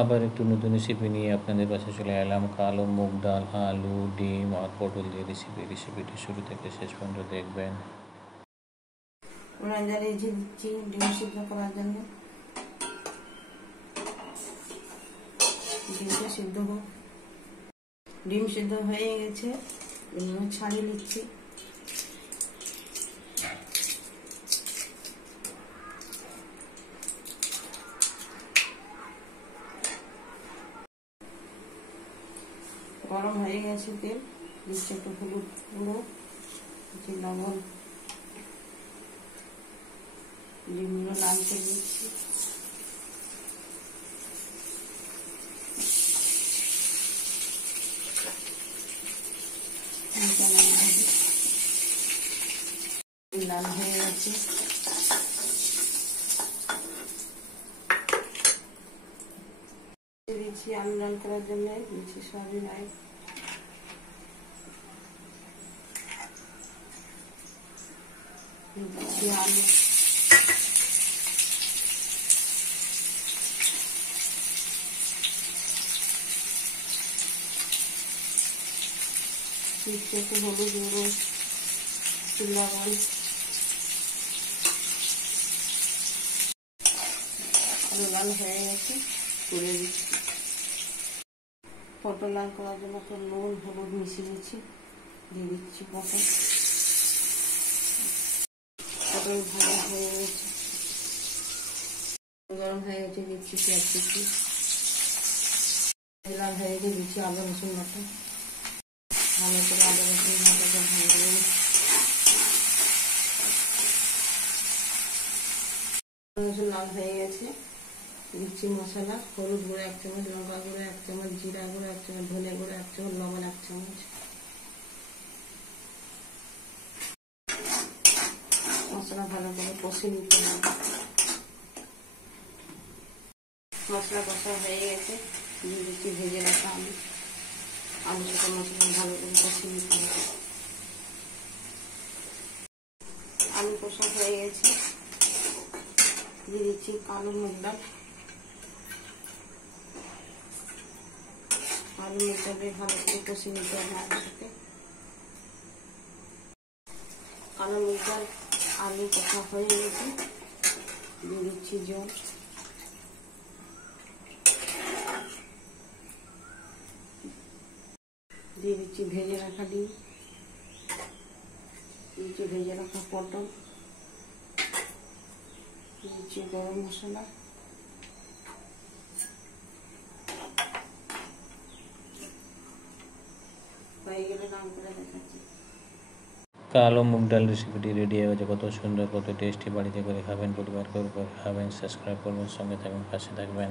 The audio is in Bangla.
আবার একটু নতুন রেসিপি নিয়ে আপনাদের পাশে চলে এলাম। কালো মুগ ডাল, আলু, ডিম আর পটল দিয়ে রেসিপিটি শুরু থেকে শেষ পর্যন্ত দেখবেন। উনান জ্বালিয়ে দিচ্ছি ডিম সিদ্ধ করার জন্য। ডিমটা সিদ্ধ হোক। ডিম সিদ্ধ হয়ে গেছে, ছাড়িয়ে নিচ্ছি। গরম হয়ে গেছে তেল, দিচ্ছি একটু হলুদ গুঁড়ো, দিচ্ছি লবণ, ডিমগুলো লাল করে দিচ্ছি। লাল হয়ে গেছে, দিচ্ছি আলু লাল করার জন্য, দিচ্ছি সয়াবিন অয়েল, দিচ্ছি আলু, দিচ্ছি একটু হলুদ গুঁড়ো, লবণ। আলু লাল হয়ে গেছে, তুলে দিচ্ছি। পটল লাল করার জন্য তো নুন হলুদ মিশিয়ে দিচ্ছি, দিয়ে দিচ্ছি পটল। পটল ভাজা হয়ে গেছে, গরম হয়ে গেছে, দিচ্ছি পেঁয়াজ কুচি। লাল হয়ে গেছে, দিচ্ছি আদা রসুন বাটা। ভালো করে আদা রসুন বাটাটা ভাজবো। রসুন লাল হয়ে গেছে, দিচ্ছি মশলা। হলুদ গুঁড়ো 1 চামচ, লঙ্কা গুঁড়ো 1 চামচ, জিরা গুঁড়ো 1 চামচ, ধনে গুঁড়ো 1 চামচ, লবণ 1 চামচ। মশলা ভালো করে কষে নিতে হবে। মশলা কষা হয়ে গেছে, দিয়ে দিচ্ছি ভেজে রাখা আলু। আলুর সাথে মশলা ভালো করে কষে নিতে হবে। আলু কষা হয়ে গেছে, দিয়ে দিচ্ছি কালো মুগ ডাল। আলু মুগ ডালে ভালো করে কষে নিতে হবে আলুর সাথে। কালো মুগ ডাল আলু কষা হয়ে গেছে, দিয়ে দিচ্ছি জল। দিয়ে দিচ্ছি ভেজে রাখা ডিম, দিচ্ছি ভেজে রাখা পটল, দিচ্ছি গরম মশলা, হয়ে গেলে নাম করে দেখাচ্ছি। কালো মুগ ডাল রেসিপিটি রেডি হয়ে গেছে। কত সুন্দর, কত টেস্টি। বাড়িতে করে খাবেন, পরিবার করে খাবেন। সাবস্ক্রাইব করবেন, সঙ্গে থাকবেন, পাশে থাকবেন।